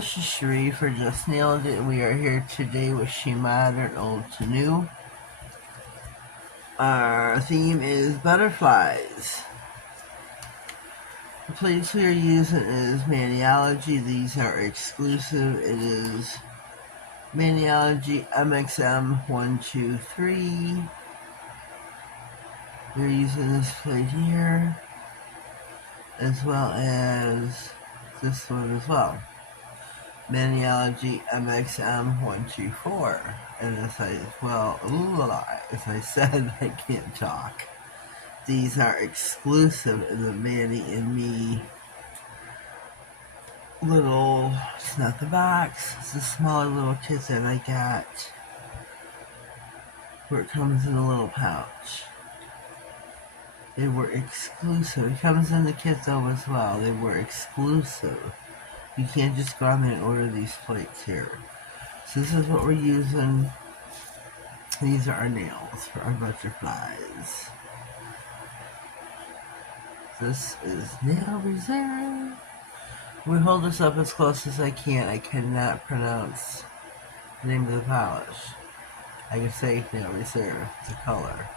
this is Sheree for Just.nailedit, and we are here today with SheModern Old to New. Our theme is butterflies. The plates we are using is Maniology. These are exclusive. It is Maniology MXM 123. We're using this plate here, as well as this one as well. Maniology MXM 124. And as I said, I can't talk. These are exclusive in the Manny and Me little, it's not the box, it's a smaller little kit that I got, where it comes in a little pouch. They were exclusive. It comes in the kit though as well. They were exclusive. You can't just go on there and order these plates here. So this is what we're using. These are our nails for our butterflies. This is Nail Reserve. We hold this up as close as I can. I cannot pronounce the name of the polish. I can say Nail Reserve. It's a color.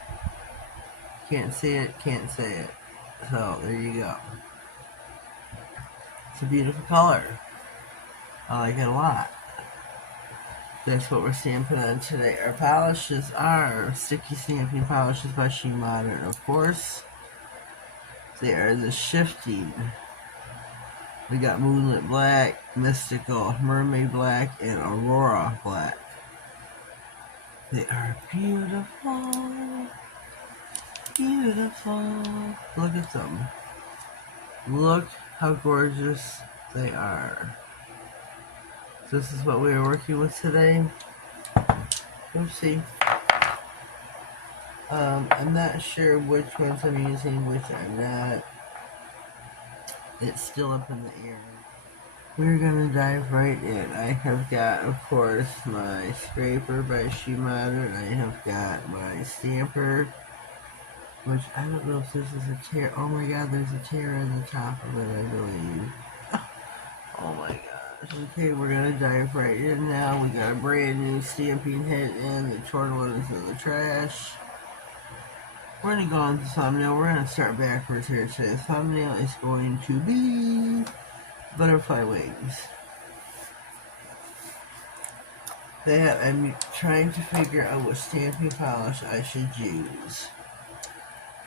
Can't see it, can't say it. So there you go. It's a beautiful color. I like it a lot. That's what we're stamping on today. Our polishes are sticky stamping polishes by SheModern, of course. They are the shifting. We got Moonlit Black, Mystical, Mermaid Black, and Aurora Black. They are beautiful. Beautiful. Look at them. Look how gorgeous they are. This is what we are working with today. Oopsie. I'm not sure which ones I'm using, which I'm not. It's still up in the air. We're gonna dive right in. I have got, of course, my scraper by SheModern. I have got my stamper, which I don't know if this is a tear. Oh my god, there's a tear on the top of it, I believe. Oh my gosh. Okay, we're gonna dive right in now. We got a brand new stamping head in. The torn one is in the trash. We're gonna go on to the thumbnail. We're gonna start backwards here today. The thumbnail is going to be butterfly wings. That I'm trying to figure out what stamping polish I should use.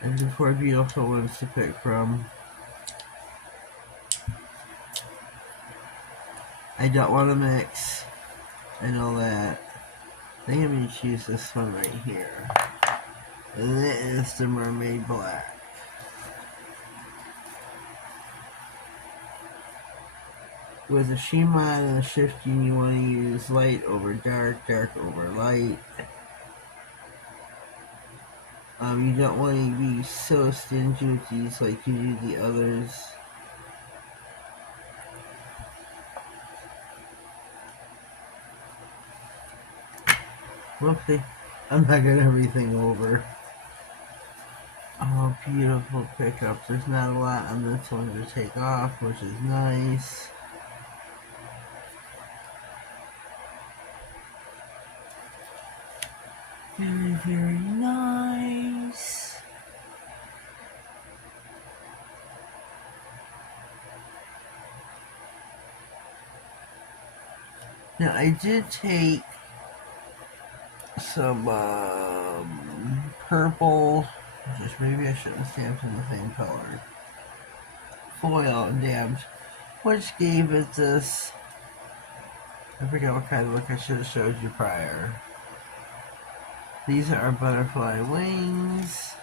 And the 4 beautiful ones to pick from. I don't want to mix. I know that. I think I'm going to choose this one right here. And that is the Mermaid Black. With the SheModern and the shifting, you want to use light over dark, dark over light. You don't want to be so stingy with these like you do the others. Whoopsie. I'm not getting everything over. Oh, beautiful pickup. There's not a lot on this one to take off, which is nice. Very, very nice. Now, I did take some purple, which maybe I shouldn't have stamped in the same color, foil and dabbed, which gave it this, I forget what kind of look I should have showed you prior. These are our butterfly wings.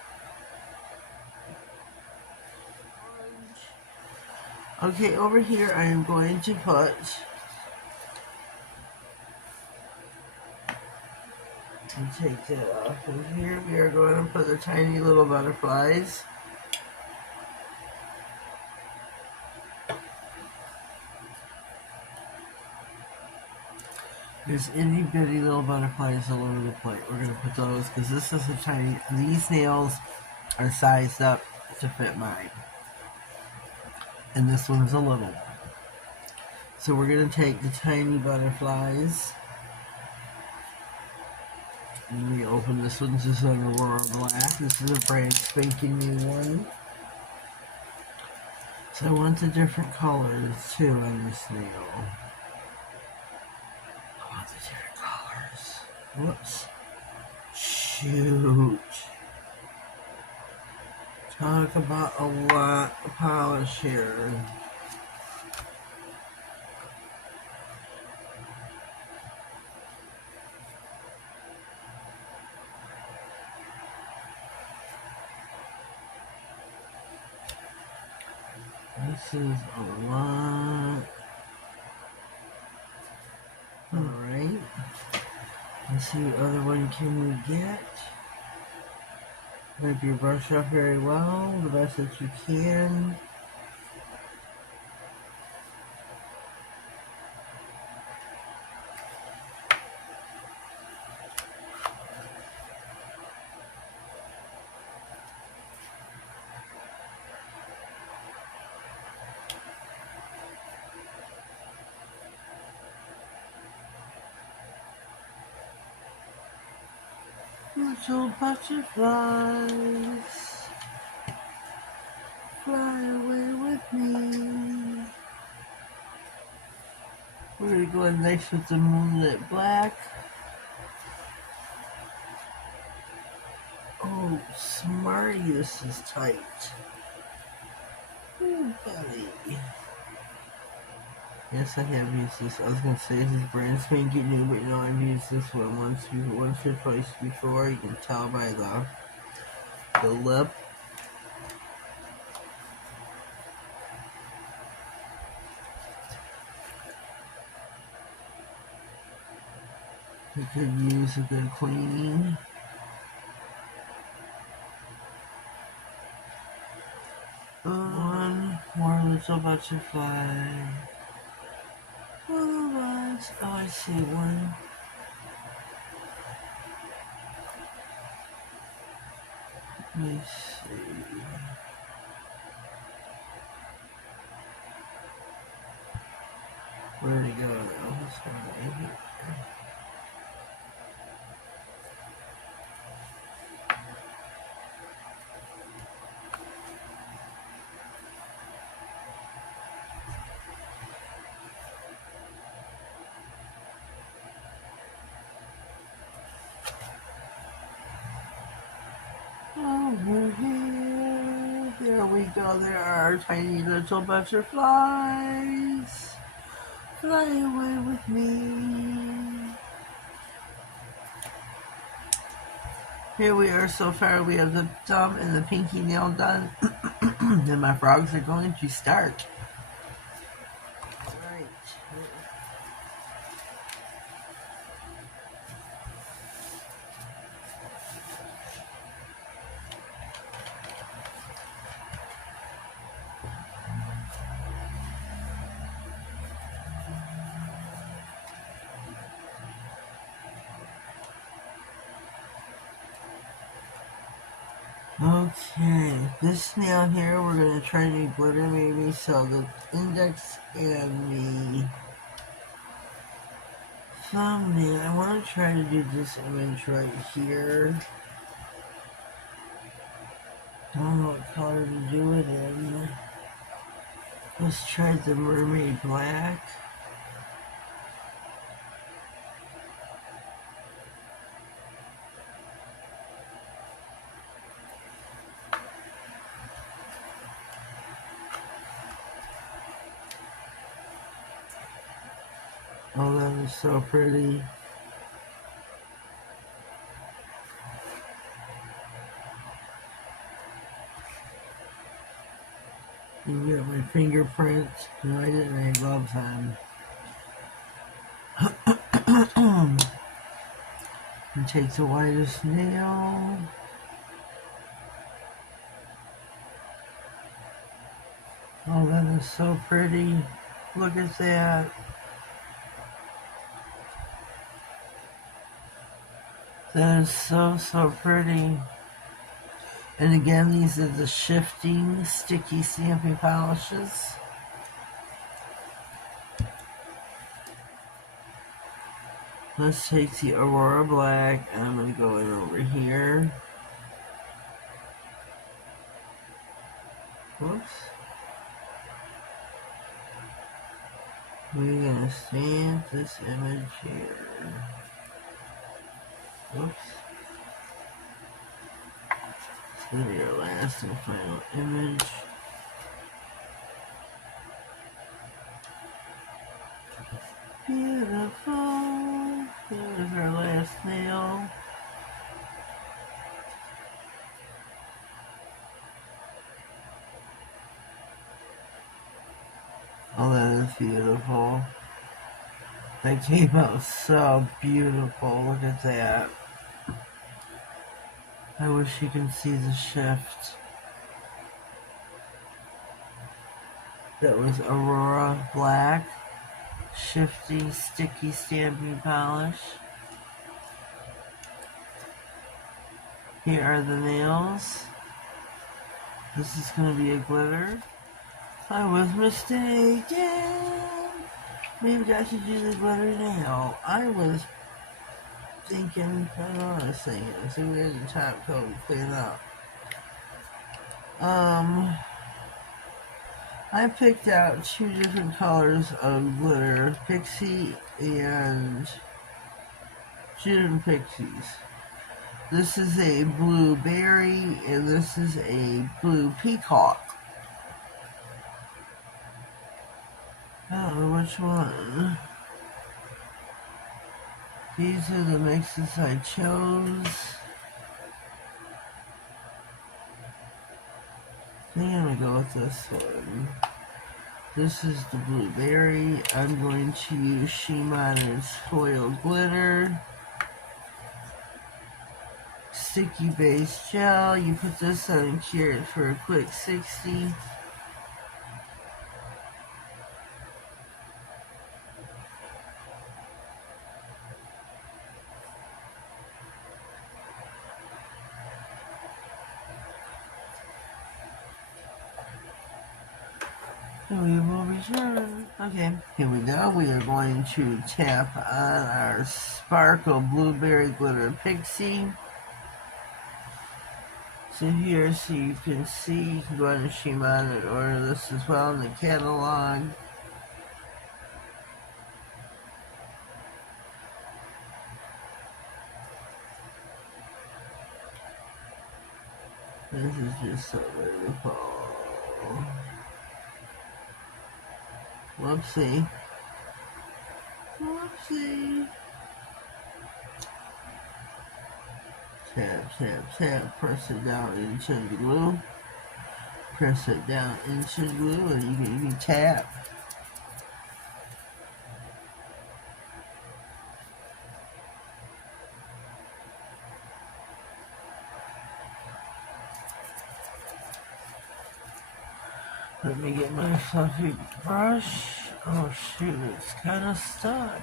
Okay, over here I am going to put and take that off. And here we are going to put the tiny little butterflies. There's itty bitty little butterflies all over the plate. We're going to put those because this is a tiny, these nails are sized up to fit mine. And this one's a little one. So we're going to take the tiny butterflies. Let me open this one just on Aurora Black. This is a brand spanking new one. So I want the different colors too on this nail. I want the different colors. Whoops. Shoot. Talk about a lot of polish here. This is a lot. Alright. Let's see what other one can we get. Wipe your brush off very well, the best that you can. Little butterflies, fly away with me. We're going to go in next with the moonlit black. Oh, smarty, this is tight. Ooh, buddy. Yes, I have used this. I was going to say this is brand spanking new, but no, I've used this one once or twice before. You can tell by the lip. You could use a good cleaning. One more little butterfly. Otherwise, oh, I see one. Let me see. Where'd he go now? This one right here. Over here. There we go. There are tiny little butterflies. Fly away with me. Here we are so far. We have the thumb and the pinky nail done. And my frogs are going to start. Alright. Okay, this nail here, we're going to try to glitter maybe, so the index and the thumbnail, I want to try to do this image right here. Don't know what color to do it in. Let's try the mermaid black. Oh, that is so pretty. You got my fingerprints. No, I didn't have gloves on. And take the whitest nail. Oh, that is so pretty. Look at that. That is so, so pretty. And again, these are the shifting, sticky stamping polishes. Let's take the Aurora Black, and I'm going to go in over here. Whoops. We're going to stamp this image here. Whoops. It's going to be our last and final image. Beautiful. There's our last nail. Oh, that is beautiful. That came out so beautiful. Look at that. I wish you can see the shift. That was Aurora Black. Shifty, sticky, stamping polish. Here are the nails. This is going to be a glitter. I was mistaken. Maybe I should use a glitter nail. I was thinking, I don't know what I was thinking. So we're going to top coat and clean up. I picked out 2 different colors of glitter, Pixie and June Pixies. This is a blueberry and this is a blue peacock. I don't know which one. These are the mixes I chose. I think I'm going to go with this one. This is the blueberry. I'm going to use SheModern's foil glitter. Sticky base gel. You put this on and cure it for a quick 60. We will return. Okay, here we go. We are going to tap on our Sparkle Blueberry Glitter Pixie. So here, so you can see, you can go on to SheModern and order this as well in the catalog. This is just so beautiful. Whoopsie. Whoopsie. Tap, tap, tap. Press it down into the glue. Press it down into the glue and you can tap. Let me get my fluffy brush. Oh shoot, it's kind of stuck.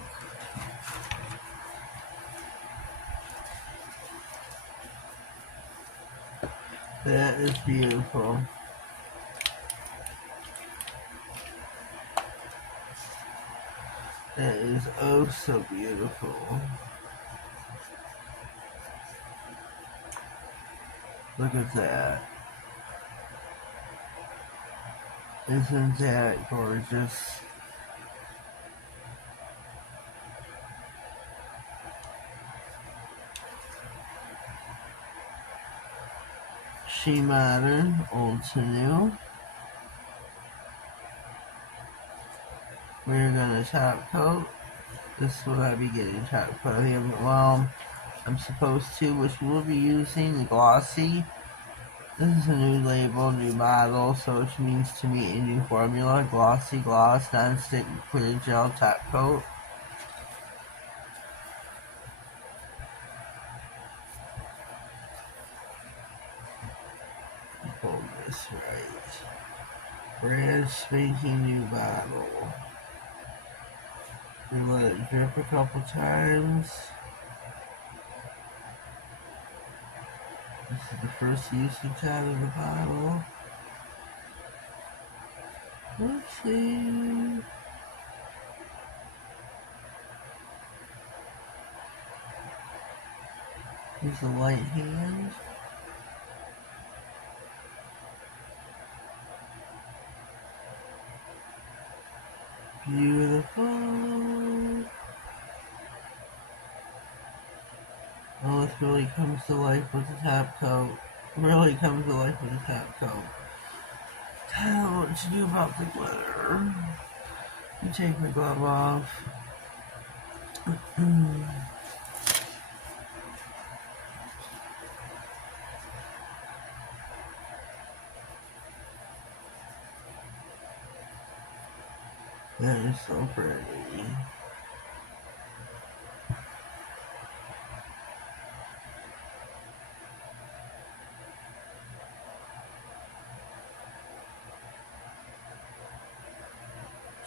That is beautiful. That is oh so beautiful. Look at that. Isn't that gorgeous? SheModern, old to new. We're gonna top coat. This will not be getting top coat here, but well, I'm supposed to, which we'll be using the glossy. This is a new label, new model, so which means to me a new formula. Glossy Gloss Non-Stick Clear Gel Top Coat. Hold this right. Brand spanking new bottle. We let it drip a couple times. This is the first usage out of the bottle. Let's see. Use the light hand. Beautiful. Oh, this really comes to life with the top coat. Really comes to life with the top coat. I don't know what to do about the glitter. Let me take my glove off. That is so pretty.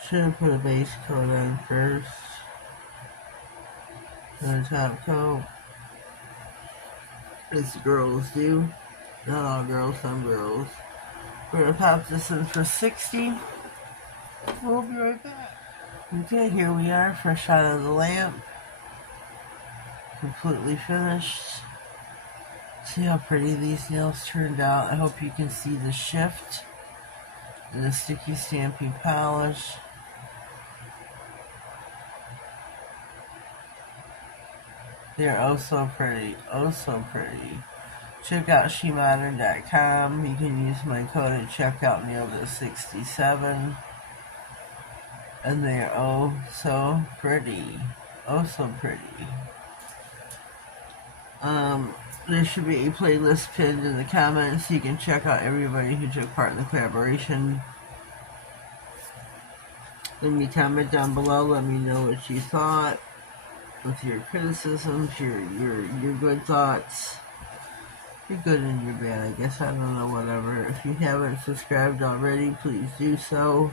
Should have put a base coat on first. Then a top coat. As girls do. Not all girls, some girls. We're gonna pop this in for 60. We'll be right back. Okay, here we are, fresh out of the lamp. Completely finished. See how pretty these nails turned out. I hope you can see the shift in the sticky stampy polish. They're oh so pretty, oh so pretty. Check out SheModern.com. You can use my code at checkout, NailedIt67. And they're oh so pretty. Oh so pretty. There should be a playlist pinned in the comments so you can check out everybody who took part in the collaboration. Leave me a comment down below. Let me know what you thought. With your criticisms, your good thoughts. Your good and your bad, I guess. I don't know, whatever. If you haven't subscribed already, please do so.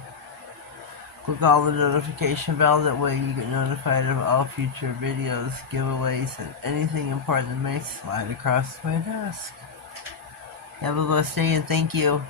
Click all the notification bell, that way you get notified of all future videos, giveaways, and anything important that may slide across my desk. Have a blessed day and thank you.